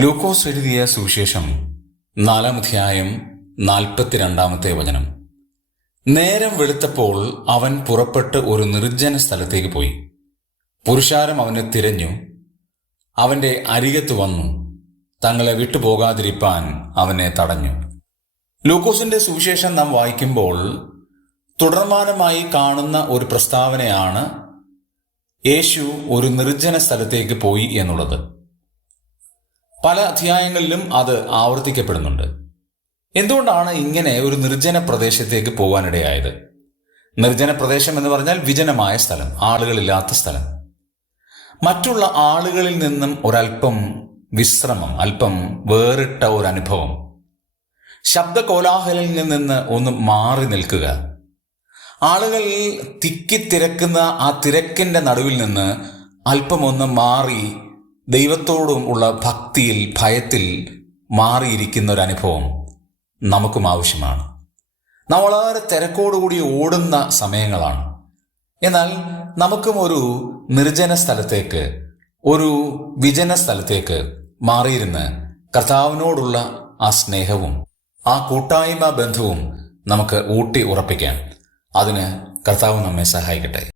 ലൂക്കോസ് എഴുതിയ സുവിശേഷം 4-ാം അധ്യായം 42-ാമത്തെ വചനം. നേരം വെളുത്തപ്പോൾ അവൻ പുറപ്പെട്ട് ഒരു നിർജ്ജന സ്ഥലത്തേക്ക് പോയി. പുരുഷാരം അവനെ തിരഞ്ഞു, അവന്റെ അരികത്ത് വന്നു, തങ്ങളെ വിട്ടുപോകാതിരിപ്പാൻ അവനെ തടഞ്ഞു. ലൂക്കോസിന്റെ സുവിശേഷം നാം വായിക്കുമ്പോൾ തുടർമാനമായി കാണുന്ന ഒരു പ്രസ്താവനയാണ് യേശു ഒരു നിർജ്ജന സ്ഥലത്തേക്ക് പോയി എന്നുള്ളത്. പല അധ്യായങ്ങളിലും അത് ആവർത്തിക്കപ്പെടുന്നുണ്ട്. എന്തുകൊണ്ടാണ് ഇങ്ങനെ ഒരു നിർജ്ജന പ്രദേശത്തേക്ക് പോകാനിടയായത്? നിർജ്ജന പ്രദേശം എന്ന് പറഞ്ഞാൽ വിജനമായ സ്ഥലം, ആളുകളില്ലാത്ത സ്ഥലം. മറ്റുള്ള ആളുകളിൽ നിന്നും ഒരല്പം വിശ്രമം, അല്പം വേറിട്ട ഒരു അനുഭവം, ശബ്ദകോലാഹലിൽ നിന്ന് ഒന്ന് മാറി നിൽക്കുക, ആളുകൾ തിക്കിത്തിരക്കുന്ന ആ തിരക്കിന്റെ നടുവിൽ നിന്ന് അല്പം ഒന്ന് മാറി ദൈവത്തോടും ഉള്ള ഭക്തിയിൽ, ഭയത്തിൽ മാറിയിരിക്കുന്ന ഒരു അനുഭവം നമുക്കും ആവശ്യമാണ്. നാം വളരെ തിരക്കോടുകൂടി ഓടുന്ന സമയങ്ങളാണ്. എന്നാൽ നമുക്കും ഒരു നിർജ്ജന സ്ഥലത്തേക്ക്, ഒരു വിജന സ്ഥലത്തേക്ക് മാറിയിരുന്ന് കർത്താവിനോടുള്ള ആ സ്നേഹവും ആ കൂട്ടായ്മ ബന്ധവും നമുക്ക് ഊട്ടി ഉറപ്പിക്കാൻ അതിന് കർത്താവ് നമ്മെ സഹായിക്കട്ടെ.